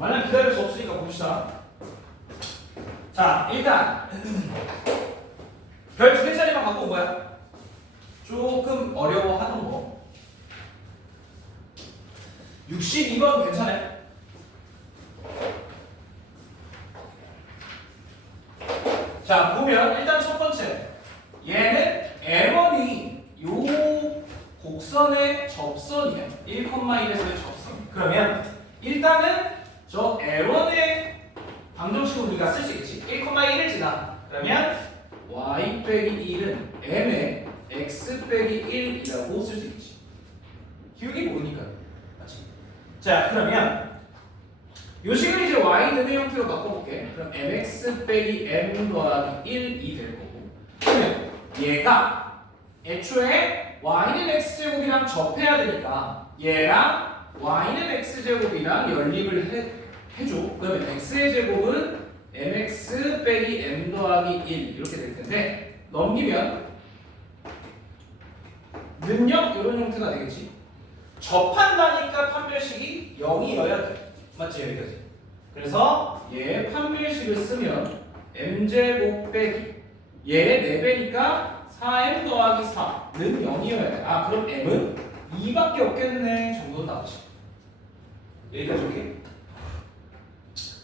마냥 기다릴 수 없으니까 봅시다. 자, 일단 별 두 개짜리만 갖고 온 거야. 조금 어려워하는 거. 62번 괜찮아요? 자, 보면 일단 첫 번째 얘는 M1이 요 곡선의 접선이야. 1,1에서의 접선. 그러면 일단은 저 L1의 방정식을 우리가 쓸 수 있겠지. 1,1을 지나. 그러면 y 빼기 1은 m의 x 빼기 1이라고 쓸 수 있지. 기울기 모르니까. 맞지? 자, 그러면 요 식을 이제 y는 형태로 바꿔볼게. 그럼 mx 빼기 m 더하기 1이 될 거고. 그러면 얘가 애초에 y는 x제곱이랑 접해야 되니까 얘랑 y는 x제곱이랑 연립을 해줘. 그러면 x의 제곱은 mx 빼기 m 더하기 1 이렇게 될 텐데 넘기면 능력 이런 형태가 되겠지. 접한다니까 판별식이 0이어야 돼. 맞지? 여기까지. 그래서 얘 판별식을 쓰면 m제곱 빼기 얘 4배니까 4m 더하기 4는 0이어야 돼. 아, 그럼 m은 2밖에 없겠네 정도 나오지. 여기까지 오케이?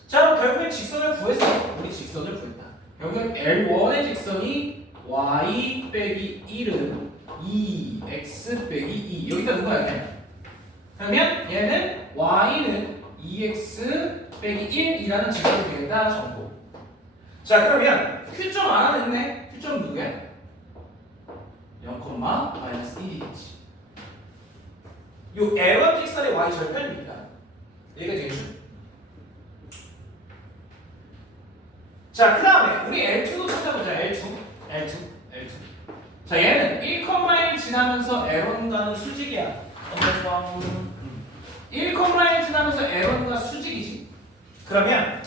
자, 그럼 결국엔 직선을 구했어. 우리 직선을 구했다. 결국엔 L1의 직선이 y 빼기 1은 2x 빼기 2 여기다 누가 해야 돼? 그러면 얘는 y는 2x 빼기 1이라는 직선이 되겠다 정도. 자, 그러면 Q점 알아냈네. Q점 누구야? 0,-1이겠지. 요 L1 직선의 y 절편입니다. 여기가 되겠죠? 자, 그 다음에 우리 L2도 찾아보자. L2. 자, 얘는 1,1 지나면서 L1과는 수직이야. 1,1 지나면서 L1과 수직이지. 그러면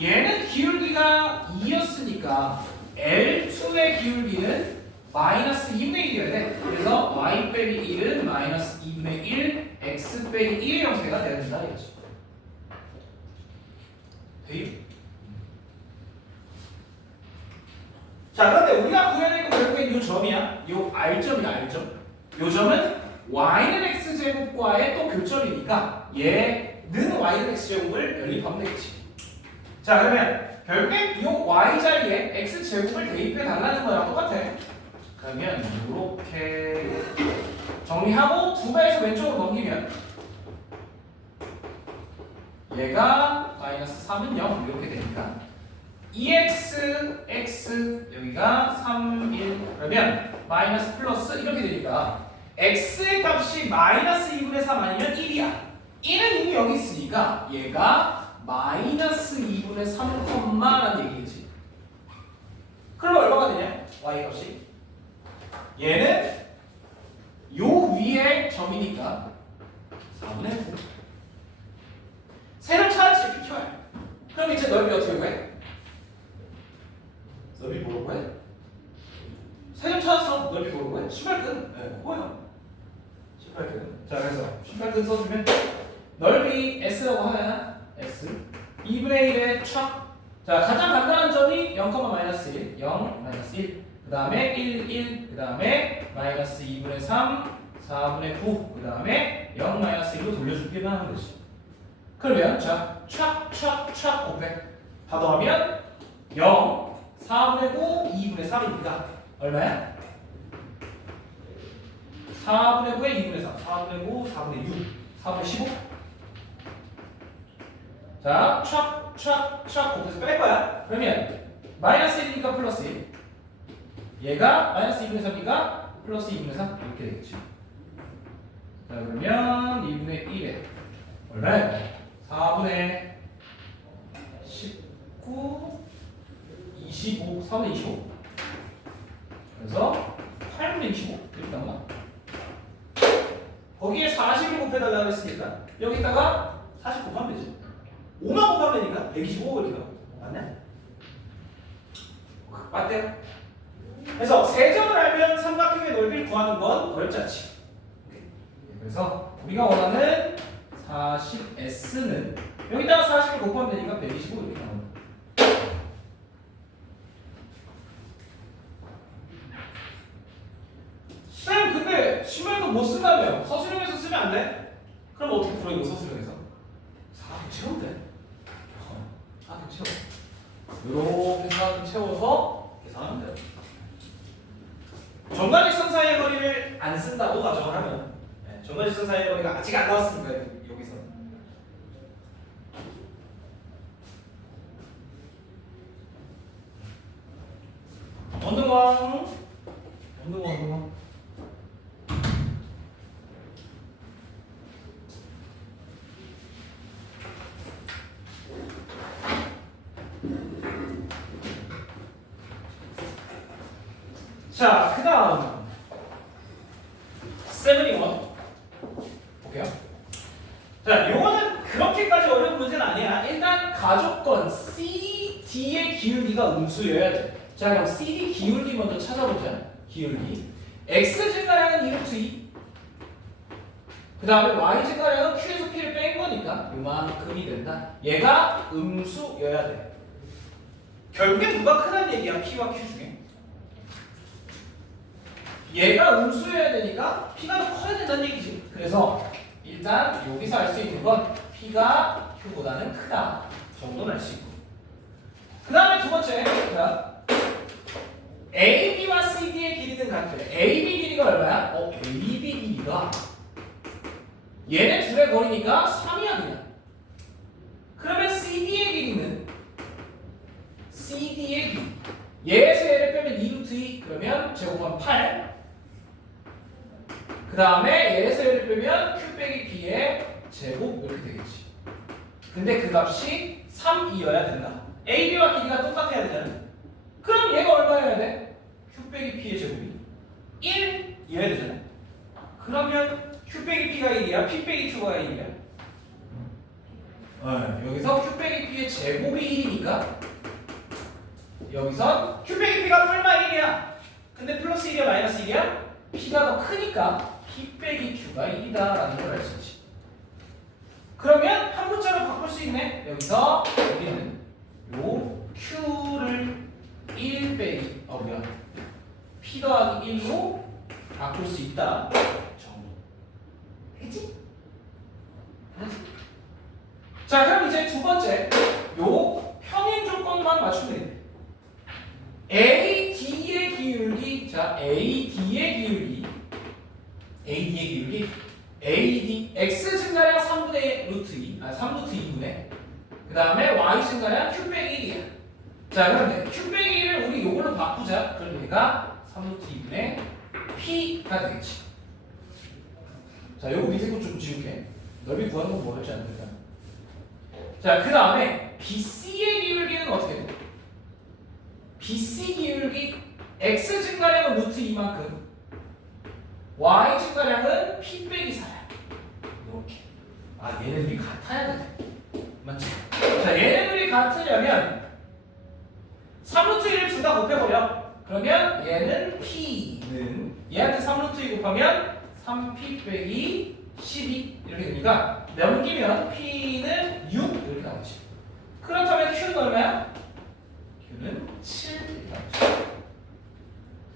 얘는 기울기가 2였으니까 L2의 기울기는 마이너스 2분의 1이어야 돼. 그래서 y 빼기 1은 마이너스 2분의 1 x 빼기 1의 형태가 돼야 된다 이거지. 돼요? 자, 그런데 우리가 구해야 될 건 결국엔 요 점이야. 요 R점이야, R점. 요 점은 y는 x제곱과의 또 교점이니까 얘는 y는 x제곱을 연립하면 되겠지. 자, 그러면 결국엔 요 y 자리에 x제곱을 대입해 달라는 거랑 똑같아. 그러면 이렇게 정리하고 2배에서 왼쪽으로 넘기면 얘가 마이너스 3은 0 이렇게 되니까 2x, x 여기가 3, 1 그러면 마이너스 플러스 이렇게 되니까 x의 값이 마이너스 2분의 3 아니면 1이야. 1은 이미 여기 있으니까 얘가 마이너스 2분의 3, 라는 얘기겠지. 그럼 얼마가 되냐? y 값이 얘는 요 위에 점이니까 4분의 9 세를 찾았지. 비켜야. 그럼 이제 넓이 어떻게 구해? 넓이 뭐라고 해? 세점 찾았어. 넓이 뭐라고 해? 신발끈. 네, 그거야. 신발끈. 자, 그래서 신발끈 써주면 넓이 S라고 하면 S 2분의 1의 촥. 자, 가장 간단한 점이 0,-1 0, -1 그 다음에 1, 1 그 다음에 마이너스 2분의 3 4분의 9 그 다음에 0, -1로 돌려주기만 하는 거지. 그러면 자, 촥 곱해 다 더하면 0 4분의 9 2분의 3이니까 얼마야? 4분의 9에 2분의 3 4분의 9 4분의 6 4분의 15. 자, 촥 곱해서 뺄 거야. 그러면 마이너스 1이니까 플러스 1 얘가 마이너스 2분의 3이니까 플러스 2분의 3 이렇게 되겠지. 자, 그러면 2분의 1에 얼마야? 4분의 19 25 4분의 25 그래서 8분의 25 이렇게 나오나? 거기에 40을 곱해달라고 했으니까 여기다가 40 곱하면 되지. 5만 곱하면 되니까 125 이렇게 나오고 맞냐? 맞대요? 그래서 세 점을 알면 삼각형의 넓이를 구하는 건 어렵지 않지. 그래서 우리가 원하는 40S는 여기다가 40을 곱하면 되니까 125 이렇게 나오는 거야. 쌤 근데 심할도 못 쓴다며. 서술형에서 쓰면 안 돼? 그럼 어떻게 풀어 이거 서술형에서? 4분 채우면 돼. 4분 채워. 이렇게 4분 채워서 계산하면 돼요. 정관직선 사이의 거리를 안 쓴다고 가정을 하면 정관직선 사이의 거리가 아직 안 나왔습니다. 여기서 원등왕 자, 그 다음 71 볼게요. 자, 요거는 그렇게까지 어려운 문제는 아니야. 일단 가족권 CD의 기울기가 음수여야 돼. 자, 그럼 CD 기울기 먼저 찾아보자. 기울기 X 증가량은 2루트 2. 그 다음에 Y 증가량은 Q에서 P를 뺀 거니까 요만큼이 된다. 얘가 음수여야 돼. 결국엔 누가 크다는 얘기야, P와 Q 중에. 얘가 음수여야 되니까 P가 더 커야 된다는 얘기지. 그래서 일단 여기서 알 수 있는 건 P가 Q보다는 크다 정도는 알 수 있고, 그 다음에 두 번째 AB와 CD의 길이는 같대. AB 길이가 얼마야? AB 길이가 얘네 둘의 거리니까 3이야 그냥. 그러면 CD의 길이는 CD의 길이 얘에서 얘를 빼면 2루트 2 그러면 제곱하면 8. 그 다음에 얘에서 얘를 빼면 Q 빼기 P의 제곱 이렇게 되겠지. 근데 그 값이 3이어야 된다. AB와 길이가 똑같아야 되잖아. 그럼 얘가 얼마여야 돼? Q 빼기 P의 제곱이 1이어야 되잖아. 그러면 Q 빼기 P가 1이야, P 빼기 Q가 1이야. 여기서 Q 빼기 P의 제곱이 1이니까 여기선 Q 빼기 P가 뿔마 1이야. 근데 플러스 1이야 마이너스 1이야? P가 더 크니까 P 빼기 Q가 1이다 라는 걸 알 수 있지. 그러면 한 문자로 바꿀 수 있네. 여기서 우리는 요 Q를 1 빼기 P 더하기 1로 바꿀 수 있다 정도. 되겠지? 자, 그럼 이제 두 번째 요 평행 조건만 맞추면 돼. AD의 기울기, 자 AD의 기울기 AD X 증가량 3분의 루트 2, 3루트 2분의 그 다음에 Y 증가량 Q 빼기 1이야. 자, 그러면 Q 빼기 1을 우리 요걸로 바꾸자. 그럼 얘가 3루트 2분의 P가 되겠지. 자, 요거 밑에 거 좀 지울게. 넓이 구하는 건 뭐 할지 안 되니까. 자, 그 다음에 BC의 기울기는 어떻게 돼? BC 기울기 X 증가량은 루트 2만큼 Y 증가량은 P 빼기 4야. 이렇게. 얘네들이 같아야 돼. 맞지? 자, 얘네들이 같으려면 3루트 1을 둘 다 곱해버려. 그러면 얘는 P는 얘한테 3루트 2 곱하면 3P 빼기 12 이렇게 되니까 넘기면 P는 6 이렇게 나오지. 그렇다면 Q는 얼마야? Q는 7 이렇게 나오지.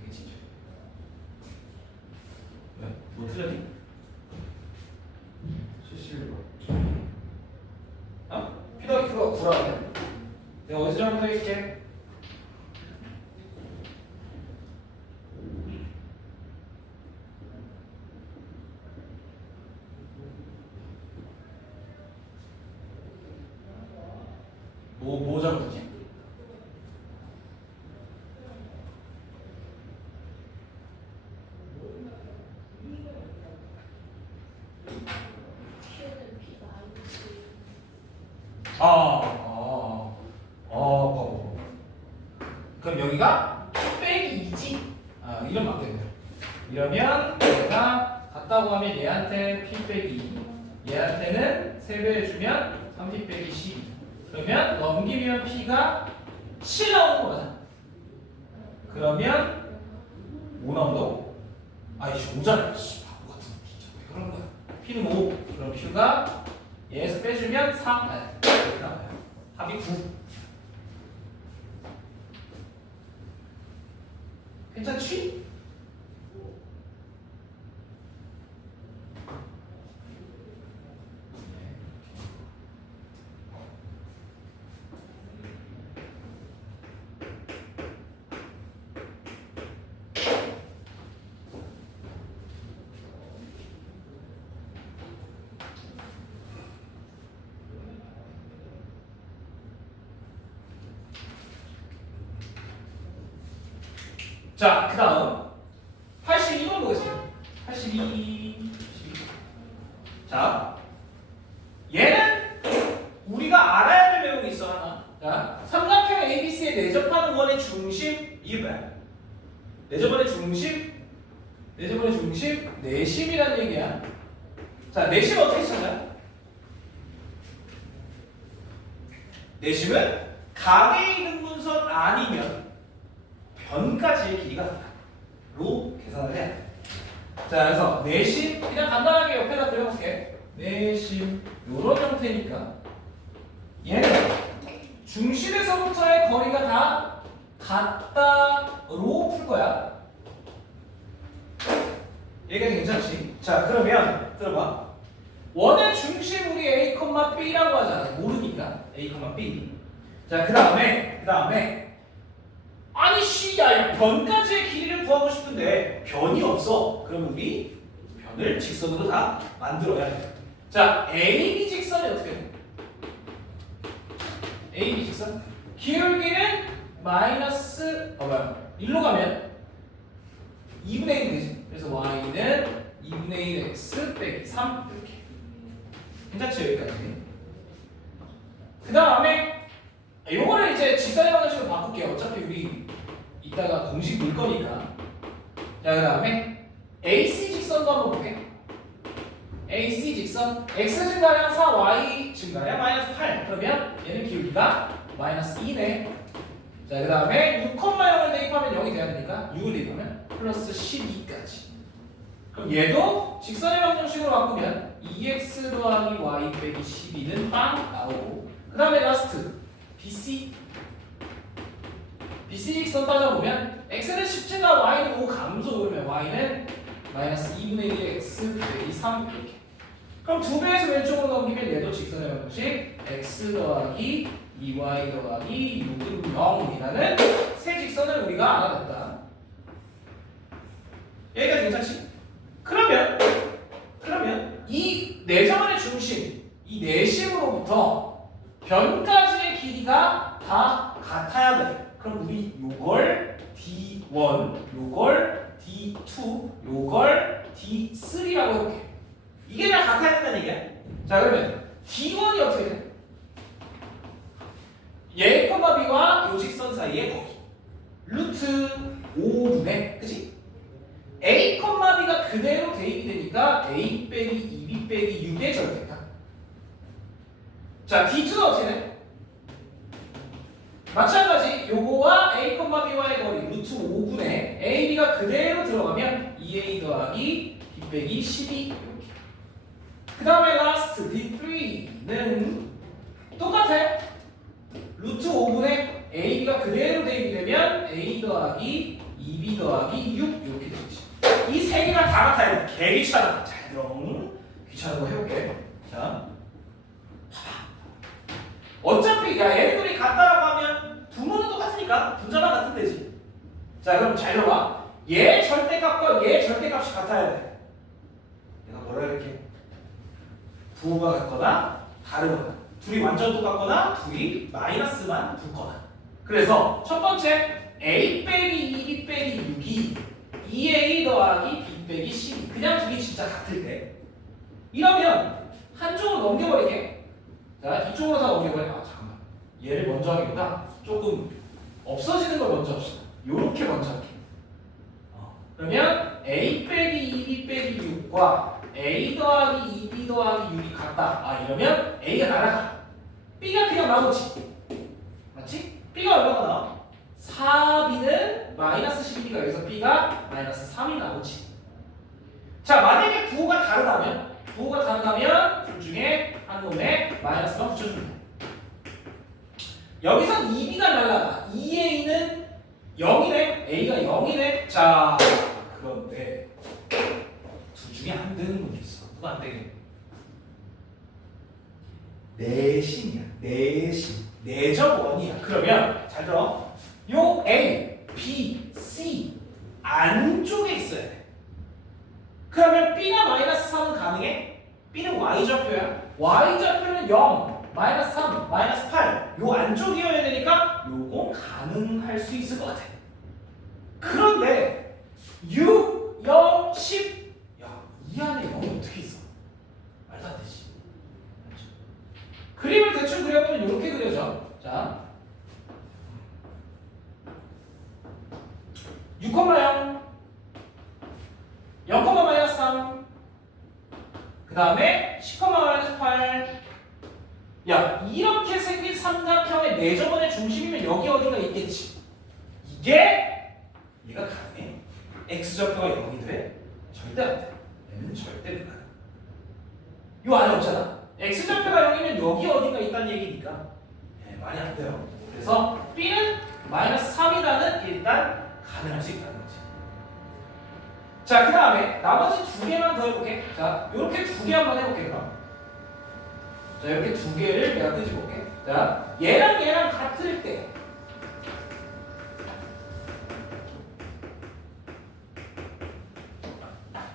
되겠지? 왜? 뭐 틀렸니? 71번. P 더하기 Q가 9라고. 내가 어디서 잘못 해줄게? 뭐 잘못했지? 바보. 그럼 여기가 빼기 2지? 이러면 안 되네요. 이러면 내가 같다고 하면 얘한테 P 빼기 2, 얘한테는 3배 해주면 3P 빼기 12. 그러면 넘기면 P가 7 나오는 거잖아. 그러면 5 나온다고? 이씨 5잖아. 바보 같은 진짜 왜 그런 거야? P는 5. 그럼 Q가 얘에서 빼주면 3, 이렇게 나와요. 합이 9. 괜찮지? 자, 그 다음 82번 보겠습니다. 82. 자, 얘는 우리가 알아야 될 내용이 있어 하나. 자, 삼각형 ABC에 내접하는 원의 중심 이거야. 내접원의 중심, 내심이라는 얘기야. 자, 내심 어떻게 찾아요? 내심은 각에 있는 분선 아니면 변까지의 길이가 로 계산을 해야 돼. 자, 그래서 내심 그냥 간단하게 옆에다 그려볼게. 내심 요런 형태니까 얘는 중심에서부터의 거리가 다 같다로 풀 거야. 얘가 괜찮지? 자, 그러면 들어봐. 원의 중심 우리 A, B라고 하잖아. 모르니까 A, B. 자, 그 다음에 아니 야 변까지의 길이를 구하고 싶은데 변이 없어. 그럼 우리 변을 직선으로 다 만들어야 돼. 자, AB 직선이 어떻게 돼? AB 직선 기울기는 마이너스 1로 가면 2분의 1이 되지. 그래서 y는 2분의 1x 빼기 3 이렇게. 괜찮지? 여기까지. 그 다음에 요거를 이제 직선의 방식으로 바꿀게요. 어차피 우리 이따가 공식 물 거니까. 자, 그 다음에 AC 직선도 한번 볼게. AC 직선 x 증가량 4, y 증가량 마이너스 8. 그러면 얘는 기울기가 마이너스 2네. 자, 그 다음에 6,0을 대입하면 0이 돼야 되니까 6을 대입하면 플러스 12까지. 그럼 얘도 직선의 방정식으로 바꾸면 2x 더하기 y 빼기 12는 빵 나오고, 그 다음에 라스트 BC 직선 따져보면 x는 10증가 y는 5 감소. 그러면 y는 마이너스 2분의 1 x 빼기 3 이렇게. 그럼 2배에서 왼쪽으로 넘기면 얘도 직선의 방정식 x 더하기 2y 더하기 6은 0이라는 새 직선을 우리가 알아냈다. 여기까지 괜찮지? 그러면 이 내점원의 중심, 이 내심으로부터 변까지의 길이가 다 같아야 돼. 그럼 우리 요걸 D1, 요걸 D2, 요걸 D3라고 해볼게. 이게 다 같아야 된다는 얘기야. 자, 그러면 D1이 어떻게 돼? 얘, B와 요 직선 사이의 거리 루트 5분의, 그치? A, B가 그대로 대입이 되니까 A 빼기 2B 빼기 6의 절대값. 자, D2는 어떻게 돼? 마찬가지 요거와 A, B와의 거리 루트 5분의 A, B가 그대로 들어가면 2A 더하기 B 빼기 12 이렇게. 그 다음에 라스트 D3는 똑같아. 루트 5분의 AB가 그대로 대입이 되면 A 더하기 2B 더하기 6 이렇게 되지. 이 세 개가 다 같아요. 개 귀찮아. 잘 들어. 귀찮은 거 해볼게. 자, 어차피 얘네들이 같다라고 하면 부모는 똑같으니까 분자만 같으면 되지. 자, 그럼 잘 들어봐. 얘 절대값과 얘 절대값이 같아야 돼. 내가 뭐라 이렇게 부호가 같거나 다르거나, 둘이 완전 똑같거나 둘이 마이너스만 붙거나. 그래서 첫 번째 A 빼기 2B 빼기 6이 2A 더하기 B 빼기 12. 그냥 둘이 진짜 같을 때 이러면 한쪽으로 넘겨버리게. 자, 이쪽으로 다 넘겨버려. 아, 잠깐만. 얘를 먼저 하기보다 조금 없어지는 걸 먼저 합시다. 요렇게 먼저 할게. 그러면 A 빼기 2B 빼기 6과 A 더하기 2B 더하기 6이 같다. 아, 이러면 A가 날아가. B가 그냥 나오지. 맞지? B가 얼마가 나와? 4B는 마이너스 12B가 여기서 B가 마이너스 3이 나오지. 자, 만약에 부호가 다르다면 둘 중에 한 놈의 위에 마이너스만 붙여주면 돼. 여기서 2b가 날라가. 2a는 0이네. a가 0이네. 자, 그런데 둘 중에 안 되는 놈이 있어. 누가 안 되게? 내심이야. 내심. 내접원이야. 그러면 잘 들어. 요 A, B, C 안쪽에 있어야 돼. 그러면 B가 마이너스 3은 가능해? B는 Y좌표야. Y좌표는 0, 마이너스 3, 마이너스 8. 요 안쪽이어야 되니까 요건 가능할 수 있을 것 같아. 그런데 6, 0, 10. 야, 이 안에 0이 어떻게 있어? 말도 안 되지. 그림을 대충 그려보면 이렇게 그려져. 자, 6,0, 0, 마이너스 3, 그 다음에 10, 마이너스 8. 야, 이렇게 생긴 삼각형의 내접원의 중심이면 여기 어딘가 있겠지. 이게 얘가 가능해. x좌표가 0이 돼? 절대 안 돼. 얘는 절대 불가능. 요 안에 없잖아. x좌표가 0이면 여기 어딘가 있다는 얘기니까 말이 안 돼요. 그래서 b는 마이너스 3이다는 일단 가능할 수 있다는 거지. 자, 그 다음에 나머지 두 개만 더 해볼게. 자, 요렇게 두 개 한번 해볼게, 그럼. 자, 이렇게 두 개를 내가 끄집어볼게. 자, 얘랑 같을 때.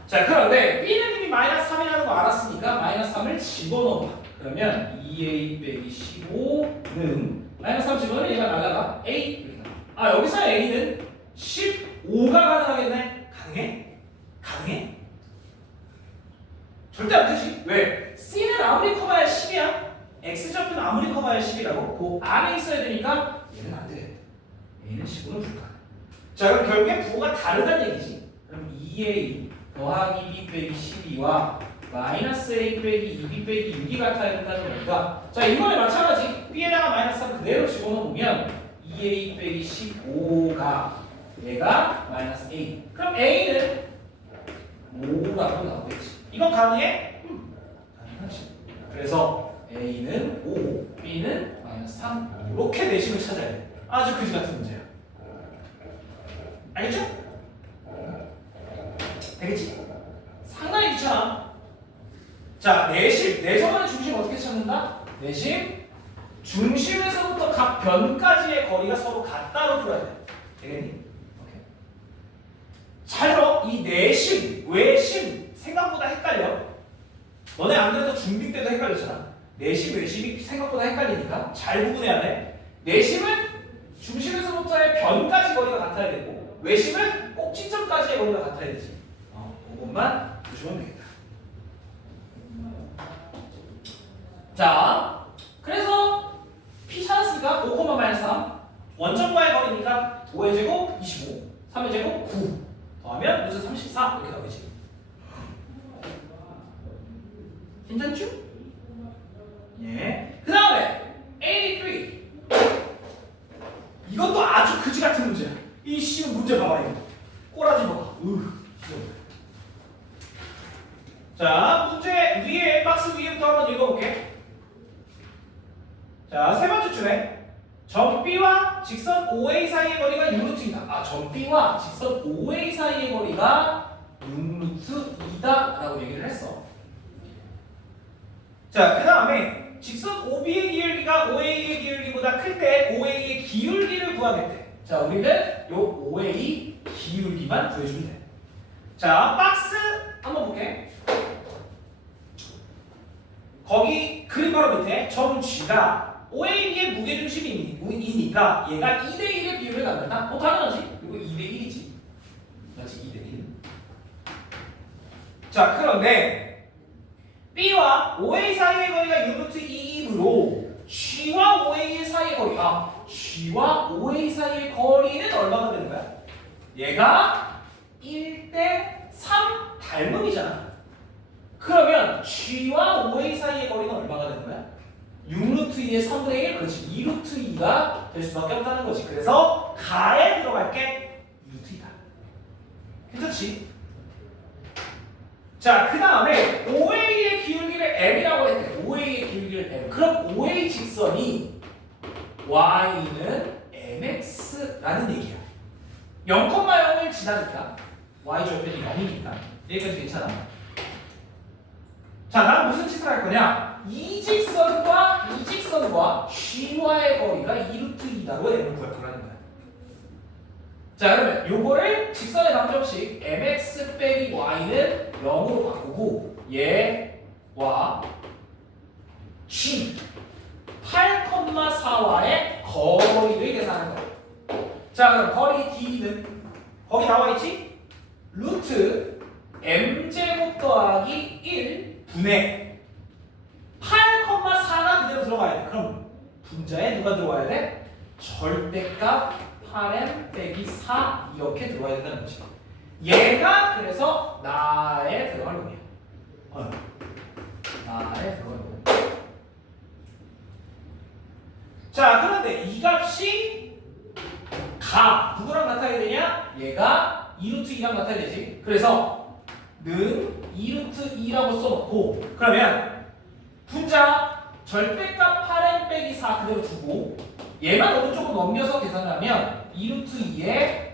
자, 그런데 b는 이미 마이너스 3이라는 거 알았으니까 마이너스 3을 집어넣어봐. 그러면 2a 빼기 15는 마이너스 3 집어넣으면 얘가 날라가 a 이렇게 나와. 아, 여기서 a는 15가 가능하겠네? 가능해? 가능해? 절대 안 되지. 왜? c는 아무리 커봐야 10이야. x좌표는 아무리 커봐야 10이라고. 그 안에 있어야 되니까 얘는 안 돼. a는 15는 불가능. 자, 그럼 결국에 부호가 다르다는 얘기지. 그럼 2a 더하기 b 빼기 12와 마이너스 a 빼기 2b 빼기 6이 같아야 된다는 겁니다. 자, 이번에 마찬가지. b에다가 마이너스 3 그대로 집어넣으면 2a 빼기 15가 얘가 마이너스 a. 그럼 a는 5라고 나오겠지. 이건 가능해? 가능하지. 그래서 a는 5, b는 마이너스 3. 이렇게 내심을 찾아야 돼. 아주 그지 같은 문제야. 알겠죠? 되겠지? 상당히 귀찮아. 자, 내심, 내접원의 중심 어떻게 찾는다? 내심, 중심에서부터 각 변까지의 거리가 서로 같다로 풀어야 돼. 되겠니? 오케이. 잘 들어. 이 내심, 외심 생각보다 헷갈려. 너네 안 그래도 중딩 때도 헷갈렸잖아. 내심, 외심이 생각보다 헷갈리니까 잘 구분해야 돼. 내심은 중심에서부터의 변까지 거리가 같아야 되고, 외심은 꼭지점까지의 거리가 같아야 되지. 그것만 보시면 되겠다. 자, 그래서 p 찾았으니까 5, 마이너스 3 원점과의 거리니까 5의 제곱 25, 3의 제곱 9 더하면 무슨 34 이렇게 나오겠지. 괜찮죠? 예. 그 다음에 83. 이것도 아주 그지 같은 문제야. 이 쉬운 문제 봐봐 이거. 꼬라지 봐봐. 자, 문제 위에 박스 위에부터 한번 읽어볼게. 자, 세 번째 줄에 점 B와 직선 OA 사이의 거리가 6루트이다. 아, 점 B와 직선 OA 사이의 거리가 6루트이다 라고 얘기를 했어. 자, 그 다음에 직선 OB의 기울기가 OA의 기울기보다 클 때 OA의 기울기를 구하겠대. 자, 우리는 요 OA 기울기만 구해주면 돼. 자, 박스 한번 볼게. 거기 그림 바로 밑에 점 G가 OA의 무게중심이니까 얘가 2대1의 비율을 갖는다? 당연하지. 이거 2대1이지. 맞지? 2대1. 자, 그런데 B와 OA 사이의 거리가 6루트 2이므로 G와 OA 사이의 거리가 G와 OA 사이의 거리는 얼마가 되는 거야? 얘가 1대3 닮음이잖아. 그러면 G와 OA 사이의 거리는 얼마가 되는 거야? 6루트 2의 3분의 1, 그렇지. 2루트 2가 될 수밖에 없다는 거지. 그래서 가에 들어갈 게 2루트 2다. 괜찮지? 자, 그 다음에 OA의 기울기를 M이라고 했대. OA의 길이를 M. 그럼 OA 직선이 Y는 MX라는 얘기야. 0,0을 지나니까 Y 절편이 0이니까 여기까지 괜찮아. 자, 난 무슨 짓을 할 거냐? 이 직선과 GY의 거리가 2루트 2다로 M을 구할 거라는 거야. 자, 그러면 요거를 직선의 방정식 mx 빼기 y는 0으로 바꾸고 얘와 g 8,4와의 거리를 계산하는 거야. 자, 그럼 거리 d는 거기 나와 있지? 루트 m제곱 더하기 1 분의 8,4가 그대로 들어가야 돼. 그럼 분자에 누가 들어와야 돼? 절대값 8m 빼기 4 이렇게 들어와야 된다는 거지. 얘가 그래서 나에 들어갈 놈이야. 나에 들어갈 놈. 자, 그런데 이 값이 누구랑 같아야 되냐? 얘가 2루트 2랑 같아야 되지. 그래서 는 2루트 2라고 써놓고, 그러면 분자 절대값 8m 빼기 4 그대로 두고 얘만 오른쪽으로 넘겨서 계산을 하면 2루트 2에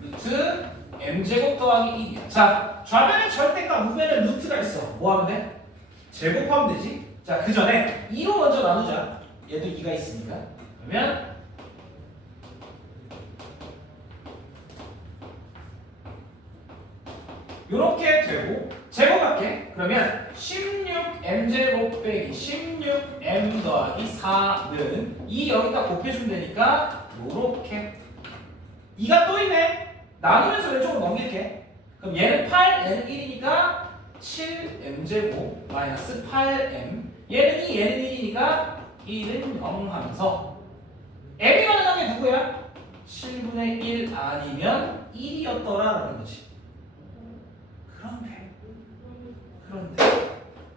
루트 m제곱 더하기 1이야. 자, 좌변에 절대값, 우변에 루트가 있어. 뭐 하면 돼? 제곱하면 되지. 자, 그 전에 2로 먼저 나누자. 얘도 2가 있으니까. 그러면 요렇게 되고 제곱할게. 그러면 16m제곱 빼기 16m 더하기 4는 2 여기다 곱해주면 되니까 요렇게 2가 또 있네. 나누면서 왼쪽으로 넘길게. 그럼 얘는 8, 얘는 1이니까 7m제곱 마이너스 8m. 얘는 2, 얘는 1이니까 1은 0 하면서 m이 가능한 게 누구야? 7분의 1 아니면 1이었더라라는 거지.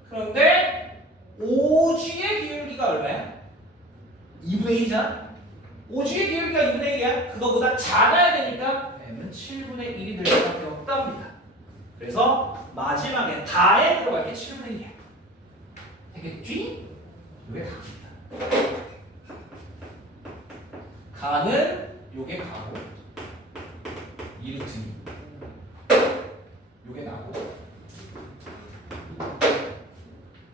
그런데 OG의 기울기가 얼마야? 2분의 1이잖아? OG의 기울기가 2분의 1이야? 그거보다 작아야 되니까 M은 7분의 1이 될 수밖에 없답니다. 그래서 마지막에 다에 들어갈 게 7분의 1이야. 되겠지? 이게 답입니다. 가는 요게 가고 2루트 2 요게 나고.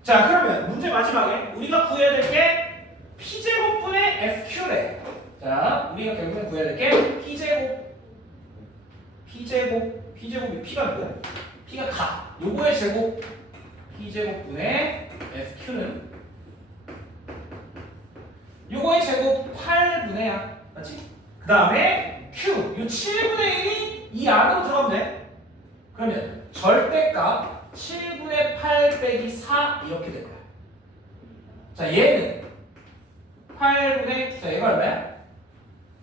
자, 그러면 문제 마지막에 우리가 구해야 될 게 P제곱분의 FQ래. 자, 우리가 결국엔 구해야 될 게 P제곱이 P가 뭐야? P가 가. 요거의 제곱 P제곱분의 FQ는 요거의 제곱 8분의야. 맞지? 그 다음에 Q, 요 7분의 1이 이 안으로 들어가면 돼. 그러면 절대값 7분의 8 빼기 4 이렇게 될 거야. 자, 얘는 8분의, 자, 얘가 얼마야?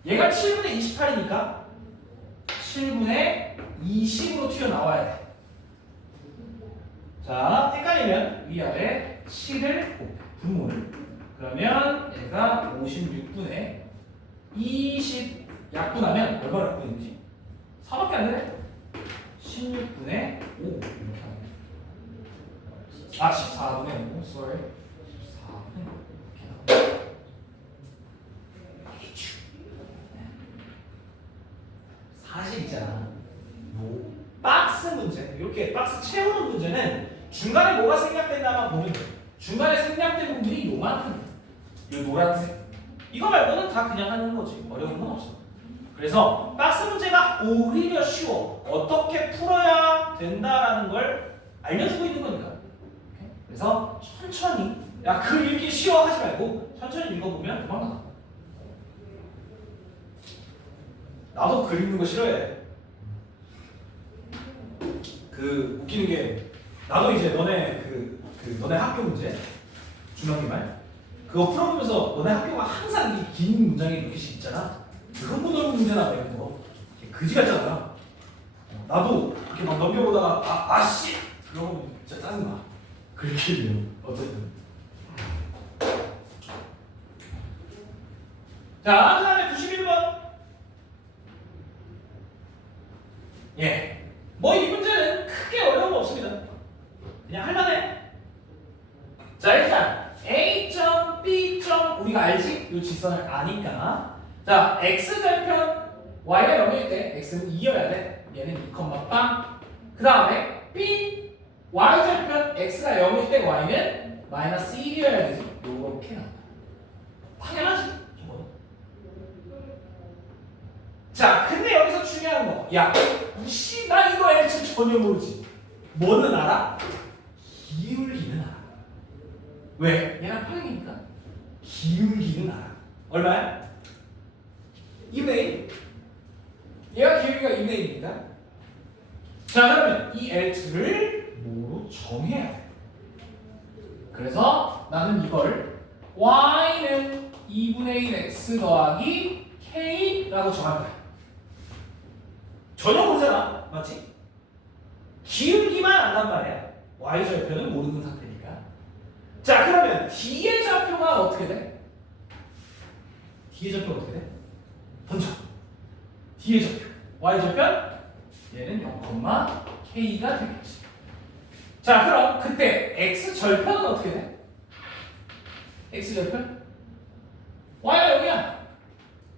얘가 7분의 28이니까 7분의 20으로 튀어나와야 돼. 자, 헷갈리면 위아래 7을 분모를. 그러면 얘가 56분의 20 약분하면 얼마나 약분인지? 4밖에 안 되네? 16분의 5 이렇게 하면 돼. 14분의 5, sorry. 14분의 5 이렇게 나옵니다. 사실 있잖아. 요 박스 문제, 이렇게 박스 채우는 문제는 중간에 뭐가 생략된다만 보면 돼. 중간에 생략된 부분이 요만큼. 요 노란색. 이거 말고는 다 그냥 하는 거지. 어려운 건 없어. 그래서 박스 문제가 오히려 쉬워. 어떻게 풀어야 된다라는 걸 알려주고 있는 거니까. 그래서 천천히, 야, 글 읽기 쉬워 하지 말고 천천히 읽어보면 금방 나가. 나도 글 읽는 거 싫어해. 그 웃기는 게 나도 이제 너네 너네 학교 문제 중학기 말 그거 풀어보면서 너네 학교가 항상 이 긴 문장이 이렇게씩 있잖아. 그 흥분어른 문제나 이런 거 그지 같잖아. 나도 이렇게 막 넘겨보다가 아씨 그러고 진짜 짜증나. 그렇게 해요. 어쨌든. 자, 그 다음에 91번. 예. 뭐 이 문제는 크게 어려운 거 없습니다. 그냥 할만해. 우리가 알지? 이 직선을 아니까. 자, x절편 y가 0일 때 x는 2여야 돼. 얘는 2, 빵. 그 다음에 b y절편 x가 0일 때 y는 마이너스 1이어야 되지. 요렇게 나온다. 당연하지. 저거는. 자, 근데 여기서 중요한 거. 야, 씨, 나 이거 L2 전혀 모르지. 뭐는 알아? 기울기는 알아. 왜? 얘랑 평행이니까. 기울기는 알아. 얼마야? 2분의 1. 얘가 기울기가 2분의 1입니다. 자, 그러면 이 L2를 뭐로 정해야 돼? 그래서 나는 이걸 y는 2분의 1 x 더하기 k라고 정할 거야. 전혀 모르잖아. 맞지? 기울기만 안단 말이야. y절표는 모르는 상태니까. 자, 그러면 D의 좌표가 어떻게 돼? D의 좌표가 어떻게 돼? 던져. D의 좌표. y절편? 얘는 0,k가 되겠지. 자, 그럼 그때 x절편은 어떻게 돼? x절편? y가 0이야.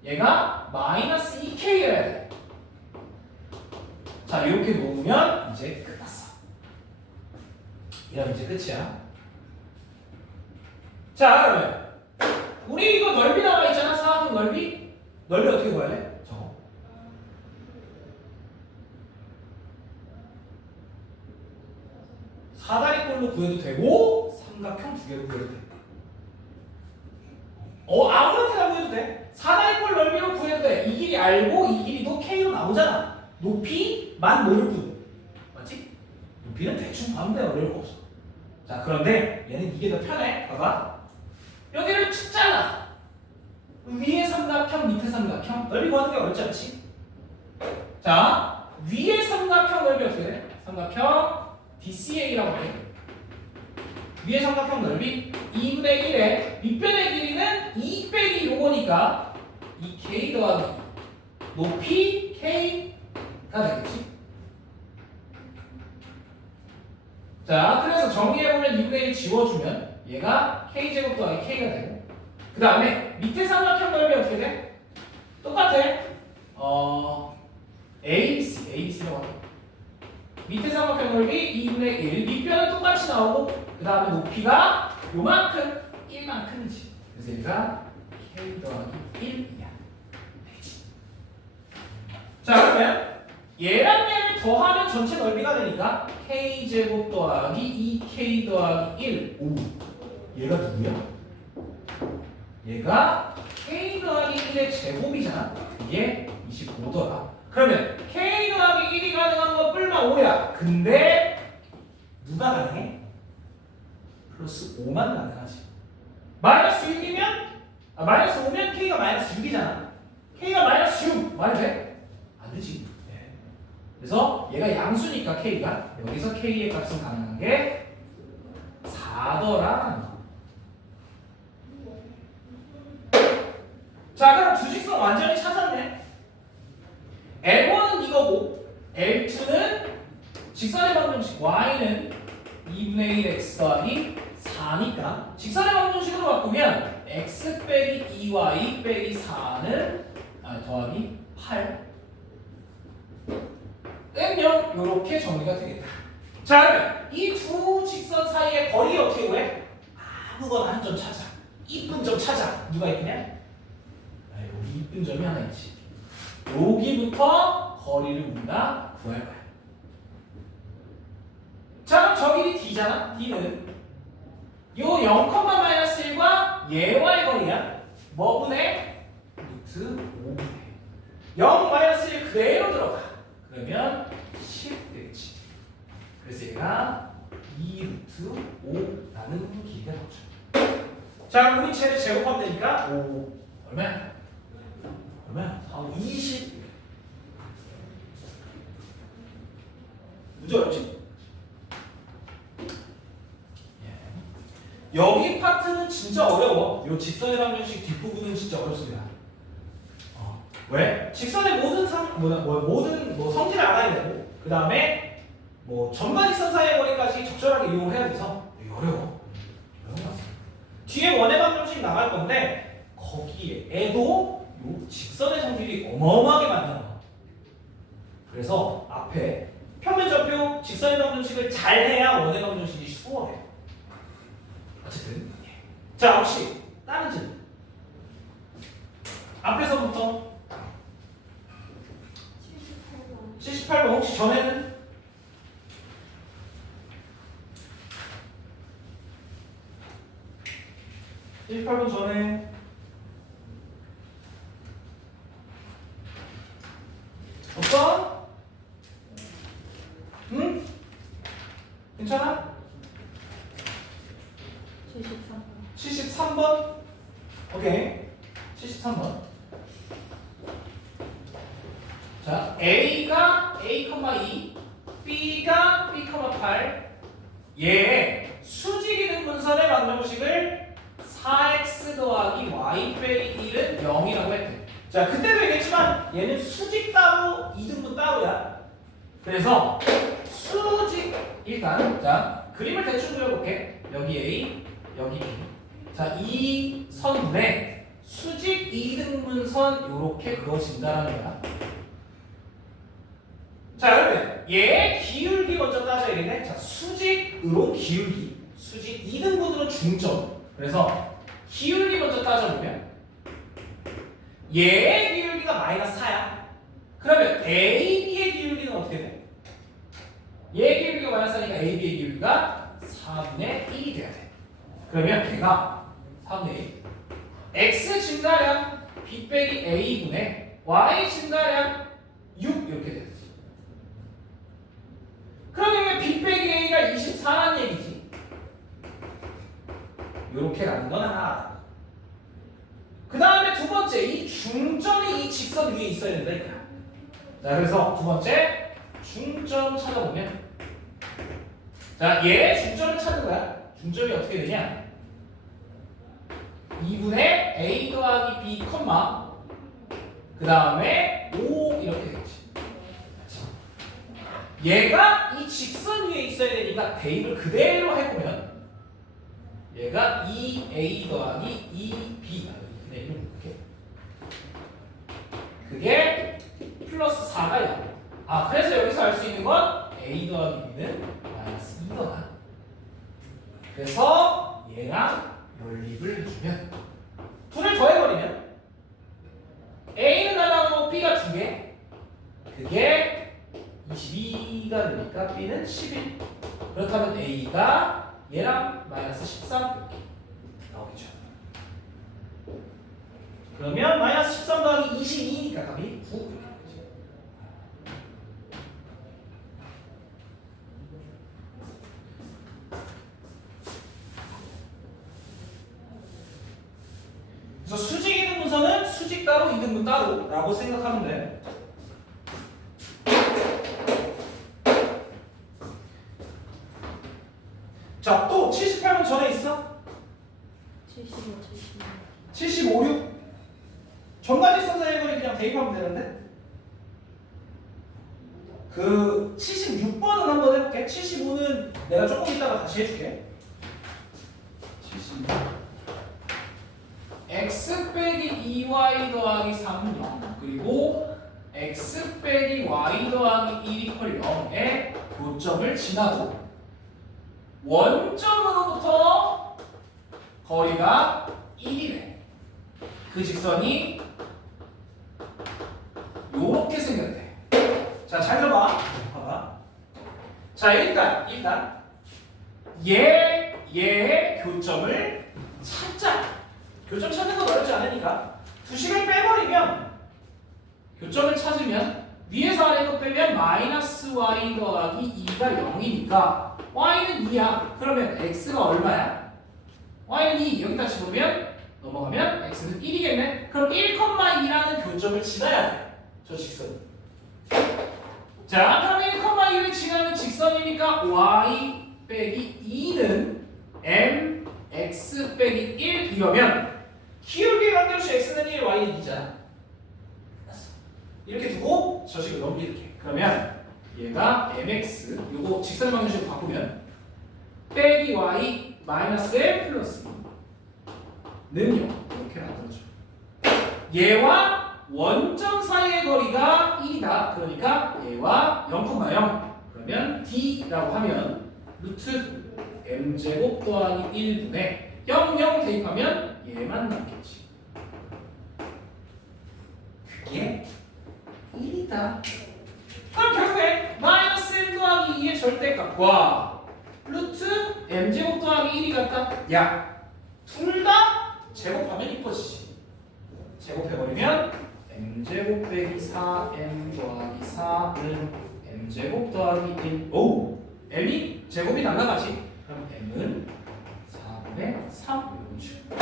얘가 마이너스 2k여야 돼. 자, 이렇게 놓으면 이제 끝났어. 이러면 이제 끝이야. 자, 그러면 우리 이거 넓이 나와 있잖아. 사각형 넓이. 넓이 어떻게 구해야 돼? 저거. 사다리꼴로 구해도 되고 삼각형 두 개로 구해도 돼. 아무렇게나 구해도 돼. 사다리꼴 넓이로 구해도 돼. 이 길이 알고 이 길이도 k로 나오잖아. 높이만 모를 뿐. 맞지? 높이는 대충 구하면 돼. 어려울 거 없어. 자, 그런데 얘는 이게 더 편해. 봐봐. 여기를 툭 잘라. 위에 삼각형, 밑에 삼각형. 넓이 구하는 게 어렵지 않지? 자, 위에 삼각형 넓이 어떻게 돼? 삼각형 DCA라고 해. 위에 삼각형 넓이 2분의 1에 밑변의 길이는 2 빼기 요거니까 2k 더하기 높이 k가 되겠지. 자, 그래서 정리해보면 2분의 1 지워주면 얘가 k제곱 더하기 k가 되고, 그 다음에 밑에 삼각형 넓이 어떻게 돼? 똑같아. ABC라고 하죠. 밑에 삼각형 넓이 2분의 1, 밑변은 똑같이 나오고, 그 다음에 높이가 요만큼 1만큼이지. 그래서 얘가 k 더하기 1이야. 되지. 자, 그러면 얘랑 얘를 더하면 전체 넓이가 되니까 k제곱 더하기 2k 더하기 1. 오, 얘가 누구야? 얘가 k 더하기 1의 제곱이잖아. 이게 25더라. 그러면 k 더하기 1이 가능한 건 뿔마 5야. 근데 누가 가능해? 플러스 5만 가능하지. 마이너스 6이면 마이너스 5면 k가 마이너스 6이잖아. k가 마이너스 6 말이 돼? 안 되지. 네. 그래서 얘가 양수니까 k가 여기서 k의 값은 가능한 게 4더라. 자, 그럼 두 직선 완전히 찾았네. L1은 이거고 L2는 직선의 방정식 y는 2분의 1 x 더하기 4니까 직선의 방정식으로 바꾸면 x 빼기 2y 빼기 4는 더하기 8 0 이렇게 정리가 되겠다. 자, 그러면 이 두 직선 사이의 거리 어떻게 구해? 아무거나 한 점 찾아. 이쁜 점 찾아. 누가 있냐? 여기 이쁜 점이 하나 있지. 여기부터 거리를 우리가 구할 거야. 자, 그럼 저 길이 d잖아. d는 요 0,-1과 얘와의 거리야. 뭐분의? 루트 5분의 0-1 그대로 들어가. 그러면 10 되겠지. 그래서 얘가 2루트 5라는 길이가 나오죠. 자, 그럼 우리 쟤를 제곱하면 되니까 5 얼마야? 얼마야? 20. 문제 어렵지? 여기 파트는 진짜 어려워. 요 직선의 방정식 뒷부분은 진짜 어렵습니다. 왜? 직선의 모든 모든 성질을 알아야 되고, 그 다음에 전반 직선 사이의 거리까지 적절하게 이용을 해야 돼서 되게 어려워. 뒤에 원의 방정식 나갈 건데 거기에도 요 직선의 성질이 어마어마하게 많다는 거야. 그래서 앞에 평면좌표 직선의 방정식을 잘해야 원의 방정식이 수월해. 어쨌든 자 혹시 다른 질문 앞에서부터 78번 혹시 전에는 전에 없어? 응? 괜찮아? 73번? 오케이 73번 자 A가 A,2 B가 B,8 얘 수직 이등분선의 방정식을 4x 더하기 y 빼기 1은 0이라고 했대. 자 그때도 얘기했지만 얘는 수직 따로 이등분 따로야. 그래서 수직 일단 자 그림을 대충 그려볼게. 여기 A 여기 B. 자 이 선분에 수직 이등분선 요렇게 그어진다는 거야. 자 그러면 얘의 기울기 먼저 따져야겠네. 자 수직으로 기울기 수직 이등분으로 중점. 그래서 기울기 먼저 따져보면 얘의 기울기가 마이너스 4야. 그러면 AB의 기울기는 어떻게 돼? 얘의 기울기가 마이너스 4니까 AB의 기울기가 4분의 1이 돼야 돼. 그러면 걔가 4분의 1 X 증가량 B 빼기 A분의 Y 증가량 6 이렇게 되지. 그러면 B 빼기 A가 24라는 얘기지. 이렇게 가는 건 하나. 그 다음에 두 번째, 이 중점이 이 직선 위에 있어야 된다 이거야. 자, 그래서 두 번째 중점 찾아보면, 자, 얘 중점을 찾는 거야. 중점이 어떻게 되냐? 2분의 A 더하기 B, 그 다음에 5 이렇게 되겠지. 얘가 이 직선 위에 있어야 되니까 대입을 그대로 해보면. 얘가 2a 더하기 2b 그게 플러스 4가 0. 아 그래서 여기서 알 수 있는 건 a 더하기 b는 마이너스 2거다. 그래서 얘랑 연립을 해주면 둘을 더해버리면 a는 하나고 b가 2개 그게 22가 되니까 b는 11. 그렇다면 a가 얘랑 마이너스 13 이렇게 나오겠죠. 그러면 마이너스 13 더하기 22니까 답이 9 이렇게 나오겠죠. 그래서 수직 이등분선은 수직 따로 이등분 따로 라고 생각하면 돼. 자, 또 78번 전에 있어? 75, 6. 전가지선 사이거리 그냥 대입하면 되는데? 그 76번은 한번 해볼게. 75는 내가 조금 이따가 다시 해줄게. 76. x 빼기 2y 더하기 3은 0 그리고 x 빼기 y 더하기 1 이퀄 0의 교점을 지나도 원점으로부터 거리가 1이래. 그 직선이 요렇게 생겼대. 자, 잘 들어봐. 봐봐. 자, 일단 얘의 교점을 찾자. 교점 찾는 건 어렵지 않으니까 두식을 빼버리면 교점을 찾으면 위에서 아래로 빼면 마이너스 y 더하기 2가 0이니까 y는 2야. 그러면 x가 얼마야? y는 2. 여기다 집으면 넘어가면 x는 1이겠네. 그럼 1,2라는 교점을 지나야 돼. 저 직선이. 자, 그럼 1,2를 지나는 직선이니까 y 빼기 2는 mx 빼기 1 이러면 기울기의 관계없이 x는 1, y는 2잖아. 이렇게 두고 저 식을 넘길게. 그러면 얘가 mx 요거 직선 방정식으로 바꾸면 빼기 y 마이너스 m 플러스 2는 0 이렇게 만들어줘. 얘와 원점 사이의 거리가 1이다. 그러니까 얘와 0,0 그러면 D라고 하면 루트 m제곱 더하기 1분의 0, 0 대입하면 얘만 남겠지. 그게 1이다. 그럼 결국에 마이너스 m 더하기 2의 절대값과 루트 m제곱 더하기 1이 같다. 야, 둘 다 제곱하면 이뻐지지. 제곱해버리면 m제곱 빼기 4m 더하기 4는 m제곱 더하기 1. 오! m이 제곱이 날라가지. 그럼 m은 4분의 3 이런 식으로.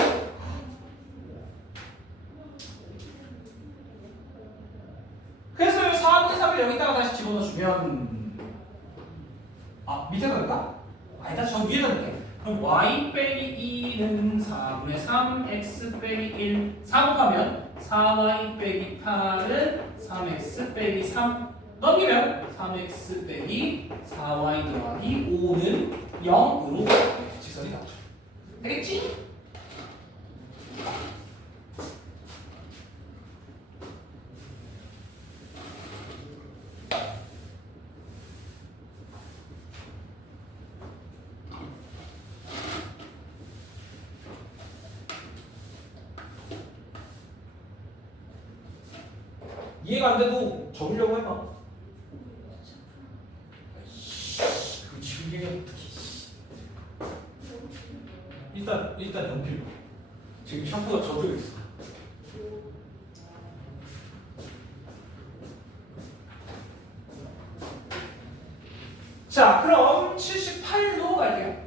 그래서 4분의 3을 여기다가 다시 집어넣어주면 밑에 넣을까? 아니다, 저 위에다 넣을게. 그럼 y 빼기 2는 4분의 3 x 빼기 1 4 곱하면 4y 빼기 8은 3x 빼기 3 넘기면 3x 빼기 4y 더하기 5는 0으로 직선이 나오죠. 되겠지? 이해가 안 돼도 적으려고 해봐. 그 지금 얘기하면 어떡해. 일단 연필로. 지금 샴푸가 젖어 있어. 자, 그럼 78로 갈게요.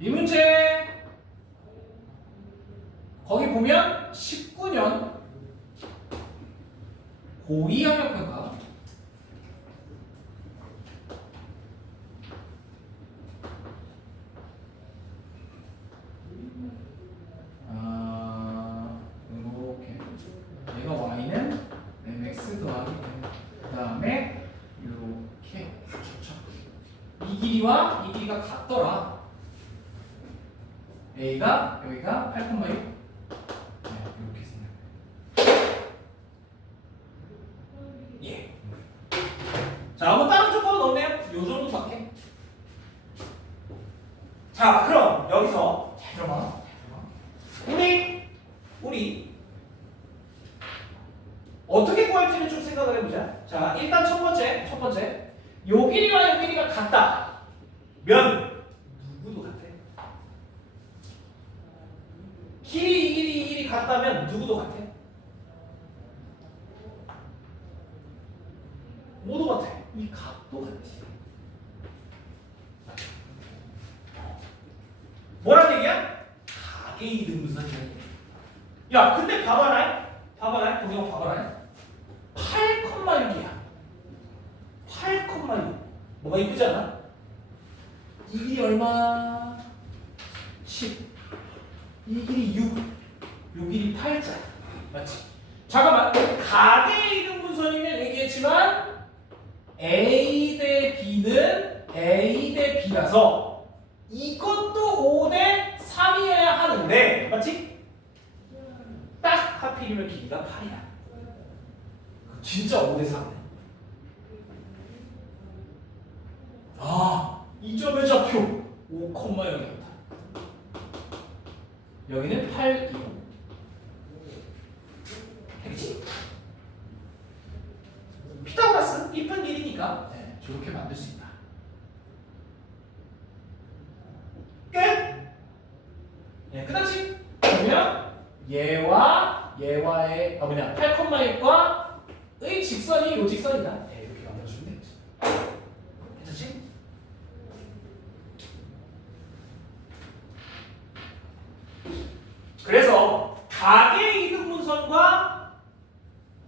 이 문제 거기 보면 19년 고2 학력평가 이렇게 얘가 y는 mx 더하기 m 그 다음에 이렇게 이 길이와 이 길이가 같더라. a가 여기가 8,6 자, 뭐 다른 조건은 없네요. 요 정도밖에. 자, 그럼 여기서 잘 들어봐. 우리 어떻게 구할지는 좀 생각을 해보자. 자, 일단 첫 번째, 요 길이와 요 길이가 같다면 누구도 같아. 이 길이 같다면 누구도 같아. 모두 같아. 이 값도 같지. 뭐란 얘기야? 각의 이등분선이야. 야, 근데 봐봐라. 동영 봐봐라. 8,6이야. 8,6. 뭐가 이쁘지 않아? 이 길이 얼마? 10. 이 길이 6. 요 길이 8자. 맞지? 잠깐만. 각의 이등분선이면 얘기했지만 A 대 B는 A 대 B라서 이것도 5 대 3이어야 하는데 맞지? 딱 하필이면 길이가 8이야. 진짜 5 대 3. 이 점의 좌표 5,0이었다. 여기는 8, 2. 되겠지? 피타고라스 이쁜 길이니까 저렇게 만들 수 있다. 끝. 끝났지? 그러면 얘와의 8,1과의 직선이 요 직선이다. 이렇게 만들어주면 되겠지. 괜찮지? 그래서 각의 이등분선과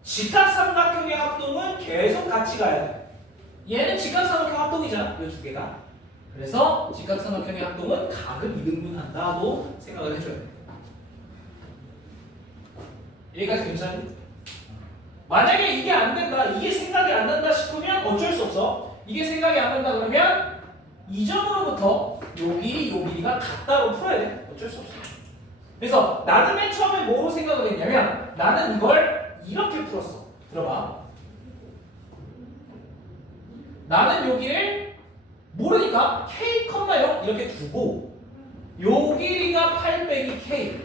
직각삼각형의 합동은 계속 같이 가야 돼. 얘는 직각삼각형 합동이잖아. 이 두 개가. 그래서 직각삼각형의 합동은 각을 이등분한다도 생각을 해줘야 돼. 여기까지 괜찮니? 만약에 이게 안 된다, 이게 생각이 안 난다 싶으면 어쩔 수 없어. 이게 생각이 안 난다 그러면 이 점으로부터 요 길이가 같다고 풀어야 돼. 어쩔 수 없어. 그래서 나는 맨 처음에 뭐로 생각을 했냐면 나는 이걸 이렇게 풀었어. 들어봐. 나는 여기를 모르니까 k, 0 이렇게 두고 요 길이가 8 빼기 k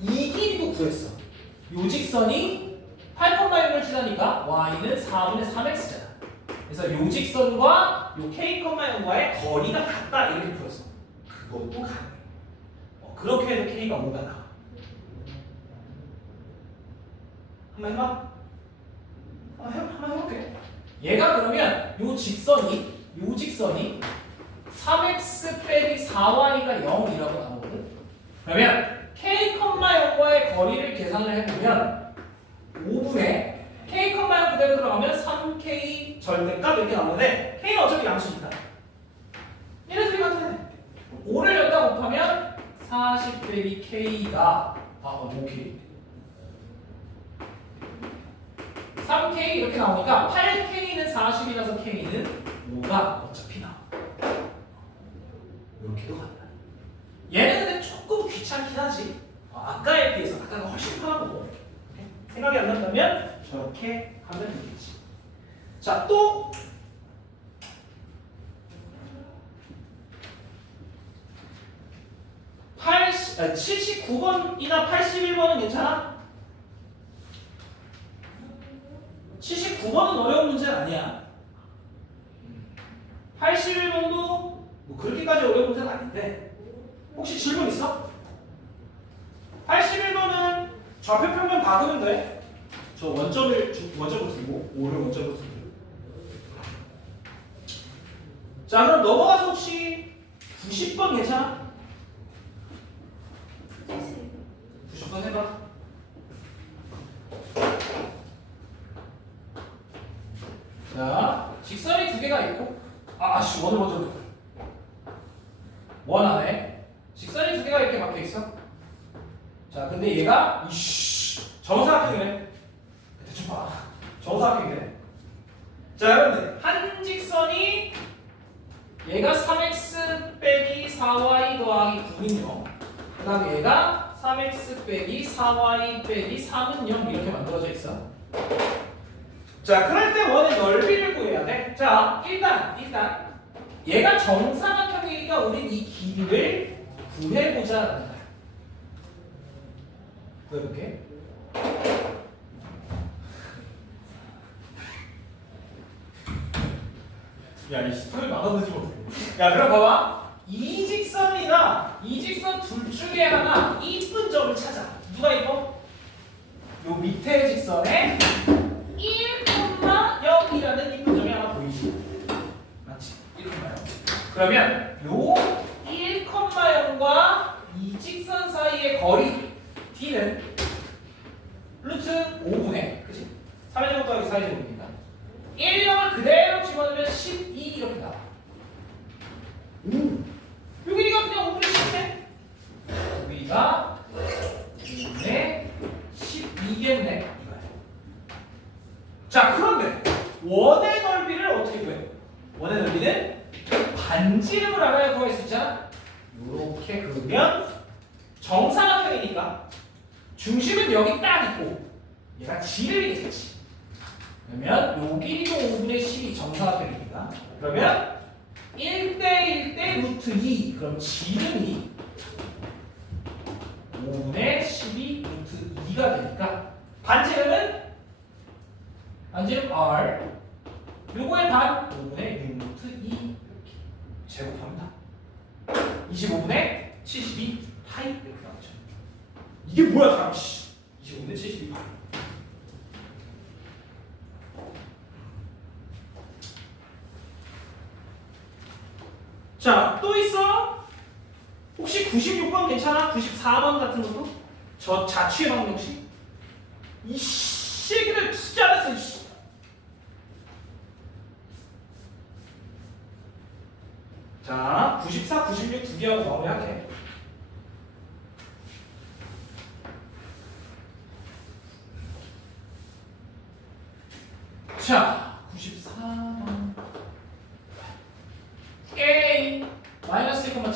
이 길이도 구했어. 요 직선이 8, 0을 지나니까 y는 4분의 3x잖아. 그래서 요 직선과 요 k, 0과의 거리가 같다 이렇게 풀었어. 그것도 가능해. 그렇게 해도 k가 5가 나와. 한번 해봐. 한번 해볼게. 얘가 그러면 요 직선이 3x 빼기 4y가 0이라고 나오거든. 그러면 k, 0과의 거리를 계산을 해보면 5분의 k, 0 그대로 들어가면 3k 절대값 이렇게 나오는데 k는 어차피 양수니까 얘네 둘이 같아. 5를 여기다 곱하면 40 빼기 k가 5k 3k 이렇게 나오니까 8k는 40이라서 k는 5가 어차피 나와. 이렇게도 간다. 얘는 근데 조금 귀찮긴 하지. 아까에 비해서 아까가 훨씬 편하고 생각이 안 난다면 저렇게 하면 되겠지. 자, 또 79번이나 81번은 괜찮아? 79번은 어려운 문제는 아니야. 81번도 뭐 그렇게까지 어려운 문제는 아닌데 혹시 질문 있어? 81번은 좌표 평면 박으면 돼. 저 원점을 두고 5를 원점으로 두고. 자, 그럼 넘어가서 혹시 90번 괜찮아? 90번 해봐. 자, 직선이 두 개가 있고, 원을 먼저 볼까? 원 안에 직선이 두 개가 이렇게 박혀 있어. 자, 근데 얘가 정사각형이네. 대충 봐. 정사각형이네. 자, 여러분들 한 직선이 얘가 3x 빼기 4y 더하기 9는요. 그 다음에 얘가 3x 빼기 4y 빼기 3은 0 이렇게 만들어져 있어. 자, 그럴 때 원의 넓이를 구해야 돼. 자, 일단 얘가 정사각형이니까 우린 이 길이를 구해보자라는 거야. 구해볼게. 야, 이 스토리 막아두지 못해. 야, 그럼 봐봐. 이 직선이나 이 직선 둘 중에 하나 이쁜 점을 찾아. 누가 이뻐? 요 밑에 직선에 1,0이라는 이쁜 점이 하나 보이지? 맞지? 1,0. 그러면 요 1,0과 이 직선 사이의 거리 d는 루트 5분의 그치? 3제곱 더하기 4제곱이니까 1, 0을 그대로 집어넣으면 12 이렇게 나와. 요 길이가 그냥 5분의 10네? 여기가 5분의 12겠네. 자, 그런데 원의 넓이를 어떻게 구해? 원의 넓이는 반지름을 알아야 구할 수 있잖아. 이렇게 그으면 정사각형이니까 중심은 여기 딱 있고 얘가 지름이겠지. 그러면 요 길이도 5분의 10이 정사각형이니까 그러면 1대 1대 루트 2 그럼 지름이 5분의 12 루트 2가 되니까 반지름은 반지름 R 요거의 반 5분의 6 루트 2 이렇게 제곱합니다. 25분의 72 파이 이렇게 나오죠. 이게 뭐야 사람 25분의 72 파이. 자, 또 있어? 혹시 96번 괜찮아? 94번 같은 것도? 저 자취의 방정식? 이 새끼들 진짜 알았어. 이씨. 자, 94, 96 두 개하고 마무리할게. 자, 94번. 게임.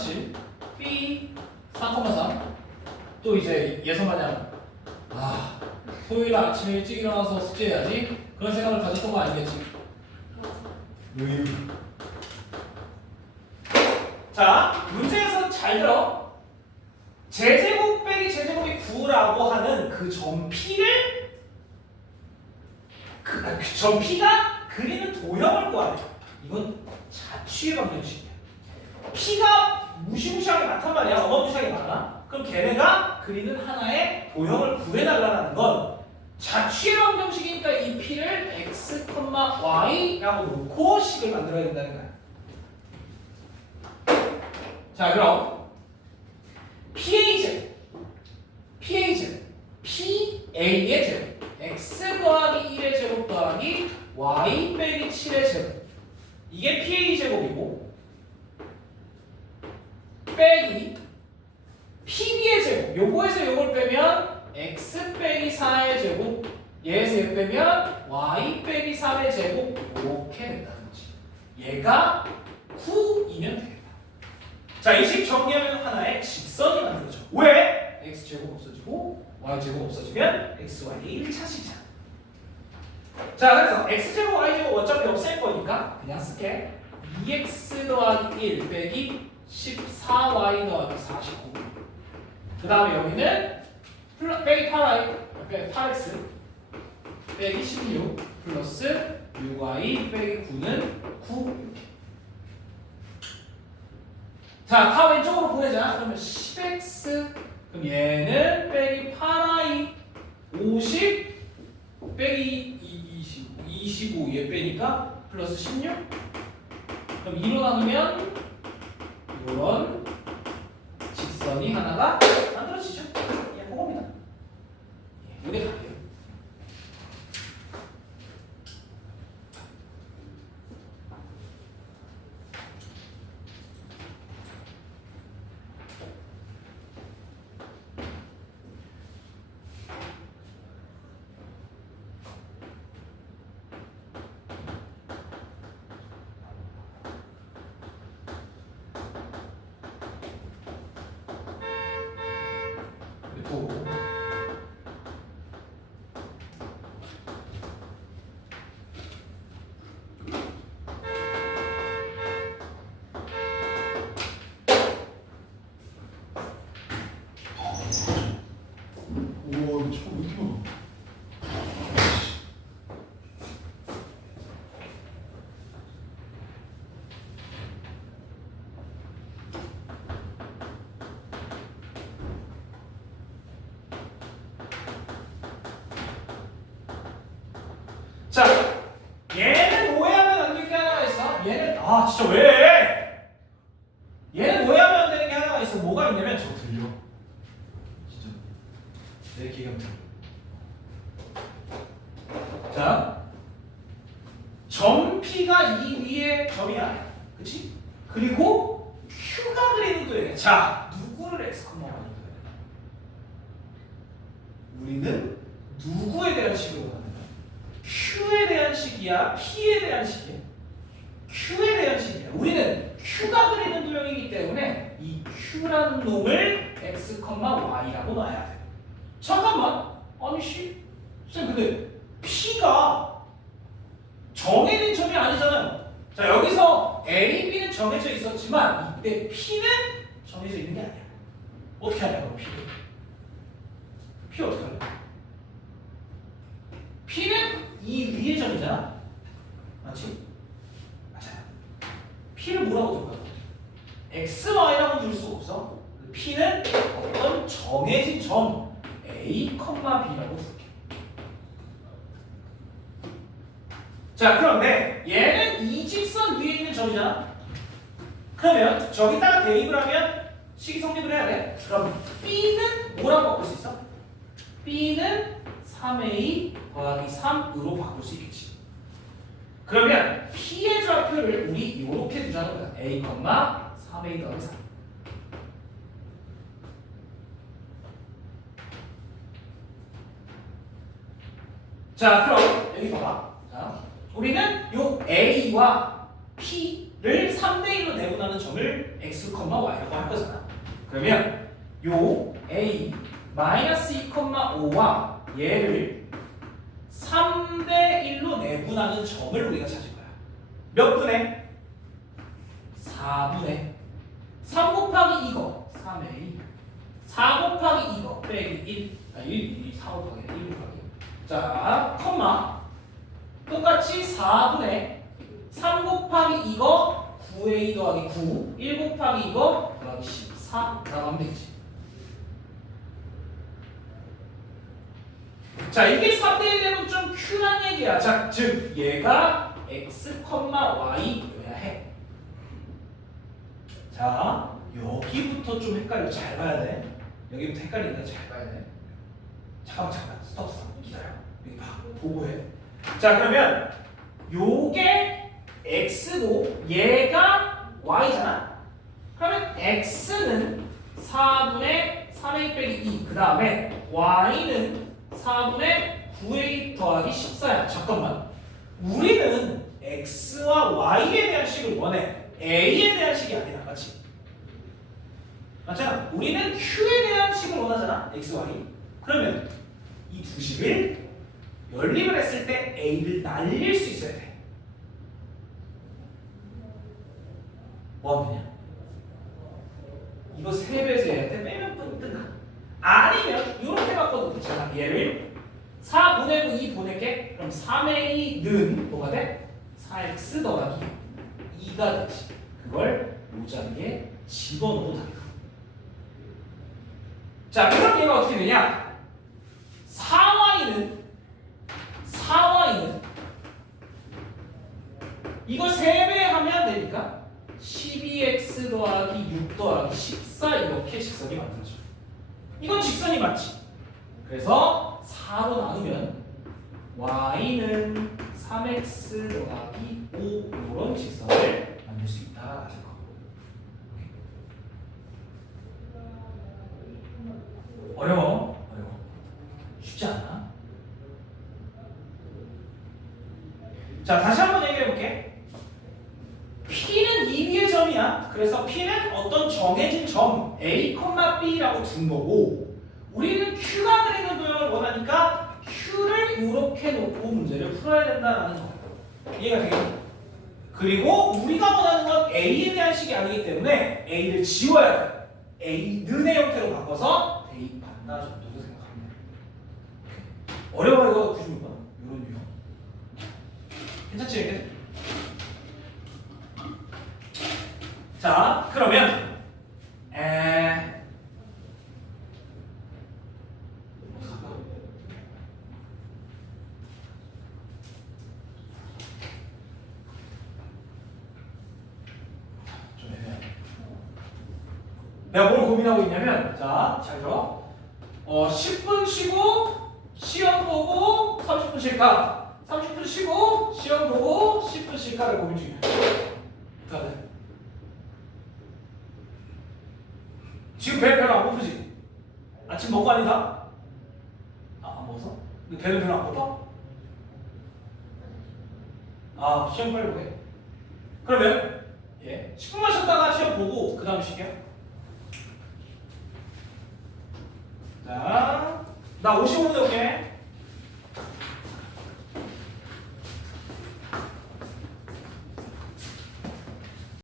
4.7, B 4,3. 또 이제 예선마냥 토요일 아침에 일찍 일어나서 숙제해야지 그런 생각을 가졌던 거 아니겠지? 자, 문제에서 잘 들어. 제제곱 빼기 제제곱이 9라고 하는 그 점 P를 점 P가 그리는 도형을 구하래. 이건 자취의 방정식이야. P가 무시무시하게 많단 말이야. 어마무시하게 많아. 그럼 걔네가 그리는 하나의 도형을 구해달라는 건 자취의 방정식이니까 이 P를 x, y라고 놓고 식을 만들어야 된다는 거야. 자, 그럼 PA제 PA의 제곱 x 더하기 1의 제곱 더하기 y 빼기 7의 제곱 이게 PA 제곱이고 빼기 PB의 제곱 요거에서 요걸 빼면 x 빼기 4의 제곱 얘에서 얘 빼면 y 빼기 3의 제곱 이렇게 된다는 거지. 얘가 9이면 되겠다. 자, 이 식 정리하면 하나의 직선이 만들어져. 왜? x제곱 없어지고 y제곱 없어지면 xy의 1차식이잖아. 자, 그래서 x제곱 y제곱 어차피 없앨 거니까 그냥 쓸게. 2x 더하기 1 빼기 14y 더하기 49. 그 다음에 여기는 빼기 8y 빼기 8x 빼기 16 플러스 6y 빼기 9는 9 이렇게. 자, 다 왼쪽으로 보내자. 그러면 10x 그럼 얘는 빼기 8y 50 빼기 25 얘 빼니까 플러스 16 그럼 2로 나누면 이런 직선이 하나가 만들어지죠. 예, 그겁니다. 예, 이게 답이에요. 자, 얘는 오해하면 안 되는 게 하나가 있어. 얘는 진짜 왜? 얘는 오해하면 안 되는 게 하나가 있어. 뭐가 있냐면 저 들려. 진짜 내 기가 들려. 자, 점 P가 이 위에 점이야, 그렇지? 그리고 Q가 그리는 도형이야. 자, 누구를 x, y로 그려야 돼? 우리는 누구에 대한 식으로 가는 거야? Q에 대한 식이야, P에 대한 식이야? Q에 대한 식이야. 우리는 Q가 그리는 도형이기 때문에 이 Q라는 놈을 x, y라고 놔야 돼. 잠깐만, 아니 쌤 근데 P가 정해진 점이 아니잖아요. 자, 여기서 A, B는 정해져 있었지만 이때 P는 정해져 있는 게 아니야. 어떻게 하냐고, P는? P 어떻게 하냐? P는 이 위의 점이잖아. 맞지? 맞아요. P를 뭐라고 둘까? X, Y라고 둘 수가 없어. P는 어떤 정해진 점 A, B라고 둘게. 자, 그런데 얘는 이 직선 위에 있는 점이잖아. 그러면 저기다가 대입을 하면 식이 성립을 해야 돼. 그럼 B는 뭐라고 바꿀 수 있어? B는 3A 더하기 3으로 바꿀 수 있겠지. 그러면 P의 좌표를 우리 이렇게 두자는 거야. A, 3A 더하기 3. 자, 그럼 여기 봐봐. 자, 우리는 요 A와 P 3대1로 내분하는 점을 x, y라고 할 거잖아. 그러면 요 a 마이너스 2,5와 얘를 3대1로 내분하는 점을 우리가 찾을 거야. 몇 분의? 4분의 3 곱하기 이거 3a 4 곱하기 이거 빼기 1 4 곱하기 1 곱하기 자 컴마 똑같이 4분의 3 곱하기 이거 9a 더하기 9 1 곱하기 이거 더하기 14 라고 하면 되겠지. 자 이게 3대1 되면 좀 큐란 얘기야. 자, 즉 얘가 x, y여야 해. 자 여기부터 좀 헷갈려. 잘 봐야 돼. 여기부터 헷갈린다. 잘 봐야 돼. 잠깐 스톱 기다려. 여기 봐 보고해. 자 그러면 요게 x고 얘가 y잖아. 그러면 x는 4분의 3a 빼기 2 그 다음에 y는 4분의 9a 더하기 14야. 잠깐만. 우리는 x와 y에 대한 식을 원해. a에 대한 식이 아니라. 맞지? 맞잖아. 우리는 q에 대한 식을 원하잖아. x, y. 그러면 이 두 식을 연립을 했을 때 a를 날릴 수 있어야 돼. 뭐 하면 되냐? 이거 3배에서 얘한테 빼면 뜬다. 아니면 이렇게 바꿔도 되잖아. 얘를 4 보내고 2 보낼게. 그럼 3a는 뭐가 돼? 4x 더하기 2가 되지. 그걸 요 자리에 집어넣어도 되니까. 자 그럼 얘가 어떻게 되냐? 4y는 이거 3배 하면 되니까 12x 더하기 6 더하기 14 이렇게 직선이 만들어져. 이건 직선이 맞지? 그래서 4로 나누면 y는 3x 더하기 5 이런 직선을 만들 수 있다. 어려워? 쉽지 않아? 자 다시 한번 얘기해볼게. P는 이 위의 점이야. 그래서 P는 어떤 정해진 점 A, B라고 둔 거고 우리는 Q가 그리는 도형을 원하니까 Q를 이렇게 놓고 문제를 풀어야 된다는 거야. 이해가 되겠니? 그리고 우리가 원하는 건 A에 대한 식이 아니기 때문에 A를 지워야 돼. A는의 형태로 바꿔서 대입한다 정도로 생각하면 돼. 어려워 이거 96번 이런 유형. 괜찮지 이렇게? 자 그러면 내가 뭘 고민하고 있냐면 자 잘 들어. 10분 쉬고 시험 보고 30분 쉴까? 30분 쉬고 시험 보고 10분 쉴까를 고민 중이야. 어떡하래? 지금 배 별로 안 고프지? 아침 먹고 아니다? 안 먹었어? 근데 배는 별로 안 고파? 시험 빨리 보게. 그러면 10분만 쉬었다가 시험 보고 그 다음에 쉴게요. 자, 나 55분에 올게.